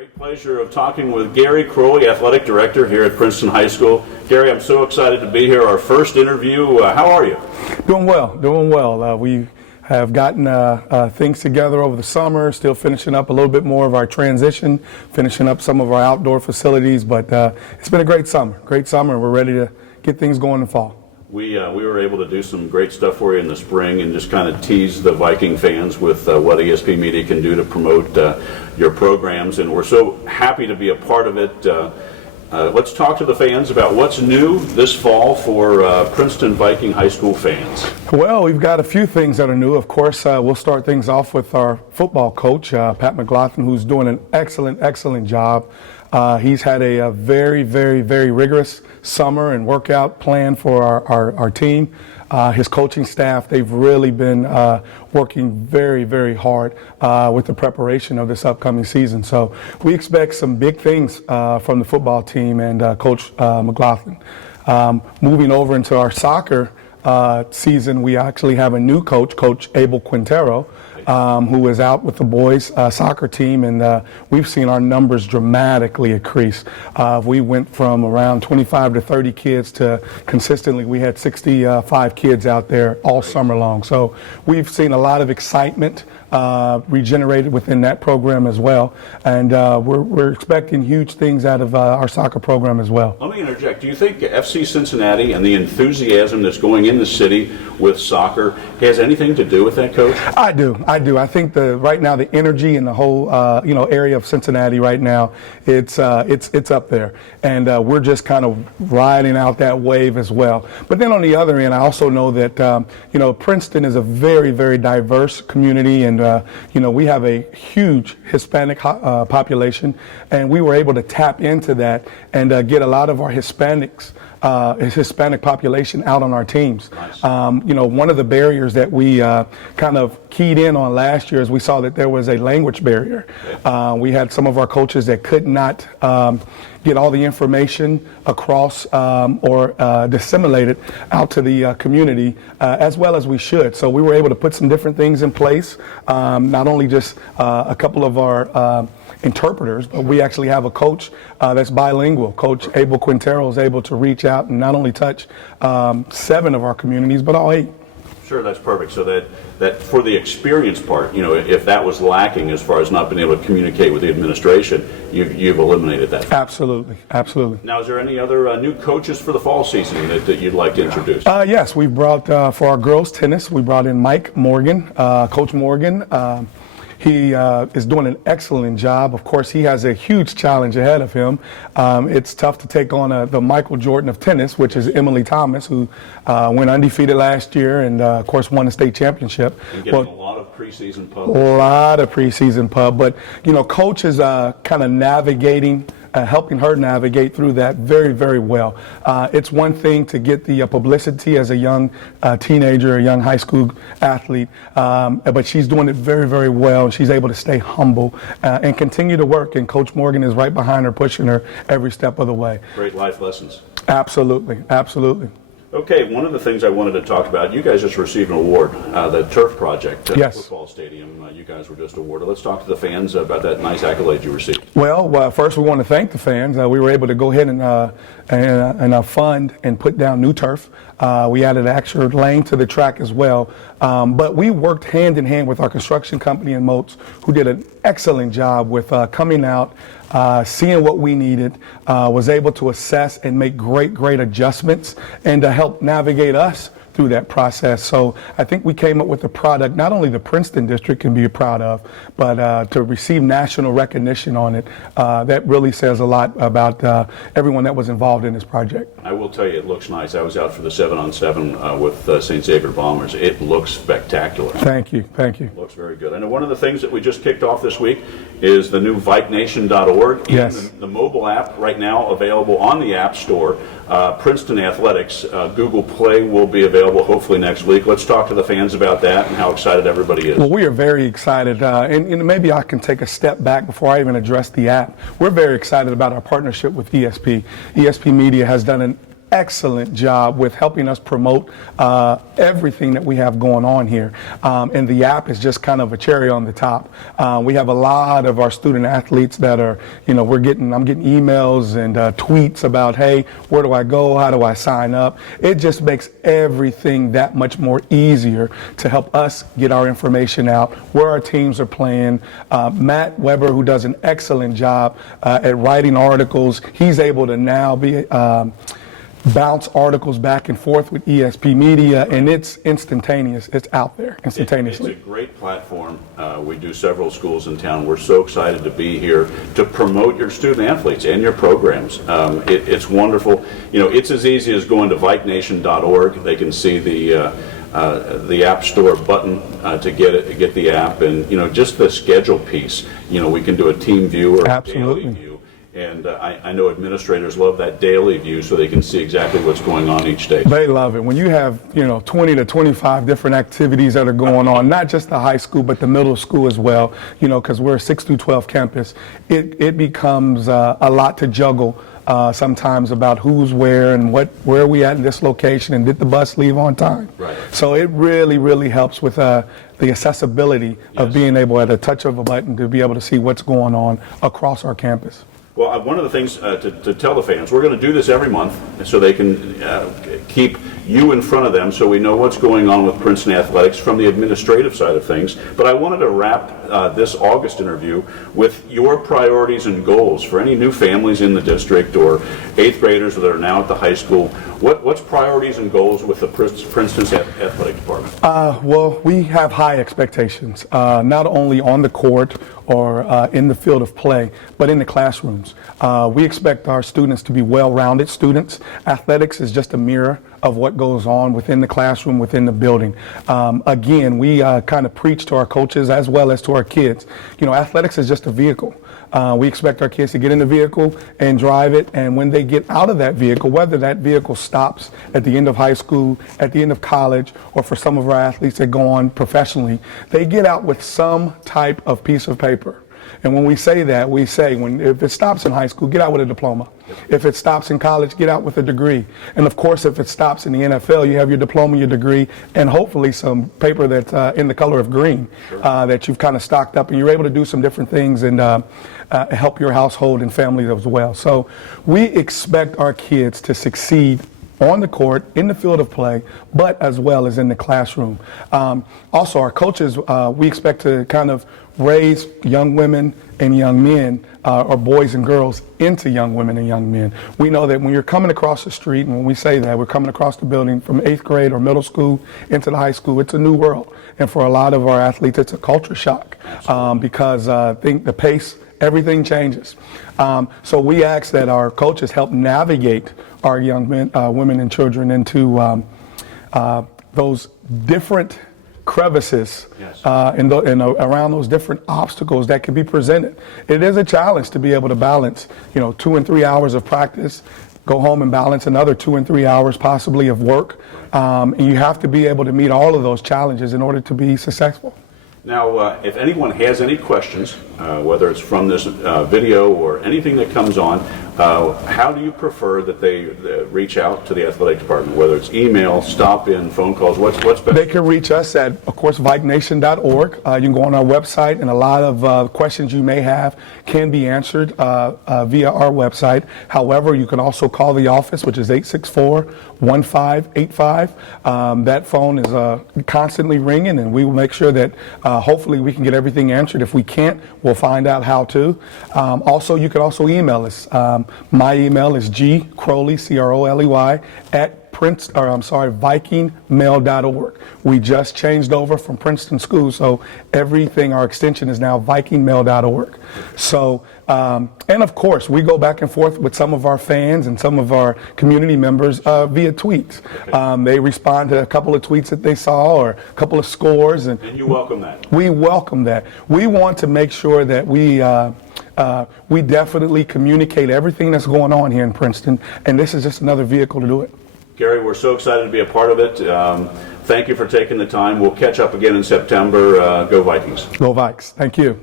Great pleasure of talking with Gary Croley, Athletic Director here at Princeton High School. Gary, I'm so excited to be here. Our first interview. How are you? Doing well. We have gotten things together over the summer, still finishing up a little bit more of our transition, finishing up some of our outdoor facilities, but it's been a great summer, and we're ready to get things going in the fall. We were able to do some great stuff for you in the spring and just kind of tease the Viking fans with what ESP Media can do to promote your programs, and we're so happy to be a part of it. Let's talk to the fans about what's new this fall for Princeton Viking High School fans. Well, we've got a few things that are new. Of course, we'll start things off with our football coach, Pat McLaughlin, who's doing an excellent job. He's had a very rigorous summer and workout plan for our team. His coaching staff, they've really been working very hard with the preparation of this upcoming season. So we expect some big things from the football team and Coach McLaughlin. Moving over into our soccer season, we actually have a new coach, Coach Abel Quintero, who is out with the boys soccer team, and we've seen our numbers dramatically increase. We went from around 25 to 30 kids to consistently we had 65 kids out there all summer long. So we've seen a lot of excitement regenerated within that program as well, and we're expecting huge things out of our soccer program as well. Let me interject. Do you think FC Cincinnati and the enthusiasm that's going in the city with soccer has anything to do with that, Coach? I do. I think right now the energy in the whole area of Cincinnati right now, it's up there, and we're just kind of riding out that wave as well. But then on the other end, I also know that Princeton is a very diverse community, and we have a huge Hispanic population, and we were able to tap into that and get a lot of our Hispanic population out on our teams. Nice. One of the barriers that we kind of keyed in on last year is we saw that there was a language barrier. We had some of our coaches that could not get all the information across or disseminate it out to the community as well as we should. So we were able to put some different things in place, not only just a couple of our interpreters, but we actually have a coach that's bilingual. Coach Abel Quintero is able to reach out and not only touch 7 of our communities, but all 8. Sure, that's perfect. So that for the experience part, if that was lacking as far as not being able to communicate with the administration, you've eliminated that. Absolutely. Now, is there any other new coaches for the fall season that you'd like to introduce? Yes, we brought for our girls tennis, we brought in Mike Morgan, Coach Morgan. He is doing an excellent job. Of course, he has a huge challenge ahead of him. It's tough to take on the Michael Jordan of tennis, which is Emily Thomas, who went undefeated last year and, of course, won the state championship. And getting a lot of preseason pub. But, Coach is kind of navigating, helping her navigate through that very well. It's one thing to get the publicity as a young teenager, a young high school athlete, but she's doing it very well. She's able to stay humble and continue to work, and Coach Morgan is right behind her, pushing her every step of the way. Great life lessons. Absolutely. Okay, one of the things I wanted to talk about, you guys just received an award, the Turf Project Yes. Football Stadium. You guys were just awarded. Let's talk to the fans about that nice accolade you received. Well, first we want to thank the fans. We were able to go ahead and fund and put down new turf. We added an extra lane to the track as well. But we worked hand in hand with our construction company in Moats, who did an excellent job with coming out, seeing what we needed, was able to assess and make great adjustments and to help navigate us through that process. So I think we came up with a product not only the Princeton district can be proud of, but to receive national recognition on it, that really says a lot about everyone that was involved in this project. I will tell you, it looks nice. I was out for the 7-on-7 with St. Xavier Bombers. It looks spectacular. Thank you. It looks very good. I know one of the things that we just kicked off this week is the new VikeNation.org. Yes. The mobile app right now available on the App Store. Princeton Athletics, Google Play will be available hopefully next week. Let's talk to the fans about that and how excited everybody is. Well, we are very excited, and maybe I can take a step back before I even address the app. We're very excited about our partnership with ESP. ESP Media has done an excellent job with helping us promote everything that we have going on here. And the app is just kind of a cherry on the top. We have a lot of our student athletes that are, I'm getting emails and tweets about, hey, where do I go? How do I sign up? It just makes everything that much more easier to help us get our information out, where our teams are playing. Matt Weber, who does an excellent job at writing articles, he's able to now be bounce articles back and forth with ESP Media, and it's instantaneous. It's out there instantaneously. It's a great platform. We do several schools in town. We're so excited to be here to promote your student athletes and your programs. It's wonderful. It's as easy as going to vikenation.org. They can see the App Store button to get the app, and just the schedule piece. We can do a team view or a daily view. And I know administrators love that daily view so they can see exactly what's going on each day. They love it. When you have, 20 to 25 different activities that are going on, not just the high school, but the middle school as well, because we're a 6 through 12 campus, it becomes a lot to juggle sometimes about who's where and where are we at in this location and did the bus leave on time. Right. So it really, really helps with the accessibility of being able at a touch of a button to be able to see what's going on across our campus. Well, one of the things to tell the fans, we're going to do this every month so they can keep you in front of them so we know what's going on with Princeton Athletics from the administrative side of things. But I wanted to wrap this August interview with your priorities and goals for any new families in the district or 8th graders that are now at the high school. What's priorities and goals with the Princeton's athletic department? Well, we have high expectations, not only on the court or in the field of play, but in the classrooms. We expect our students to be well-rounded students. Athletics is just a mirror of what goes on within the classroom, within the building. Again, we kind of preach to our coaches as well as to our kids. Athletics is just a vehicle. We expect our kids to get in the vehicle and drive it, and when they get out of that vehicle, whether that vehicle stops at the end of high school, at the end of college, or for some of our athletes that go on professionally, they get out with some type of piece of paper. And when we say that, we say if it stops in high school, get out with a diploma. If it stops in college, get out with a degree. And of course, if it stops in the NFL, you have your diploma, your degree, and hopefully some paper that's in the color of green that you've kind of stocked up, and you're able to do some different things and help your household and family as well. So we expect our kids to succeed on the court, in the field of play, but as well as in the classroom. Also, our coaches, we expect to kind of raise young women and young men, or boys and girls, into young women and young men. We know that when you're coming across the street, and when we say that, we're coming across the building from 8th grade or middle school into the high school, it's a new world. And for a lot of our athletes, it's a culture shock because I think the pace, everything changes. So we ask that our coaches help navigate our young men, women and children into those different crevices and around those different obstacles that can be presented. It is a challenge to be able to balance, 2 and 3 hours of practice, go home and balance another 2 and 3 hours possibly of work. And you have to be able to meet all of those challenges in order to be successful. Now, if anyone has any questions, whether it's from this video or anything that comes on, how do you prefer that they reach out to the athletic department, whether it's email, stop-in, phone calls? What's best? They can reach us at, of course, vikenation.org. You can go on our website, and a lot of questions you may have can be answered via our website. However, you can also call the office, which is 864-1585. That phone is constantly ringing, and we will make sure that hopefully we can get everything answered. If we can't, we'll find out how to. Also, you can also email us. My email is Croley, Croley, at vikingmail.org. We just changed over from Princeton School, so everything, our extension is now vikingmail.org. So, and of course, we go back and forth with some of our fans and some of our community members via tweets. They respond to a couple of tweets that they saw or a couple of scores. And you welcome that. We welcome that. We want to make sure that we definitely communicate everything that's going on here in Princeton, and this is just another vehicle to do it. Gary, we're so excited to be a part of it. Thank you for taking the time. We'll catch up again in September. Go Vikings. Go Vikes. Thank you.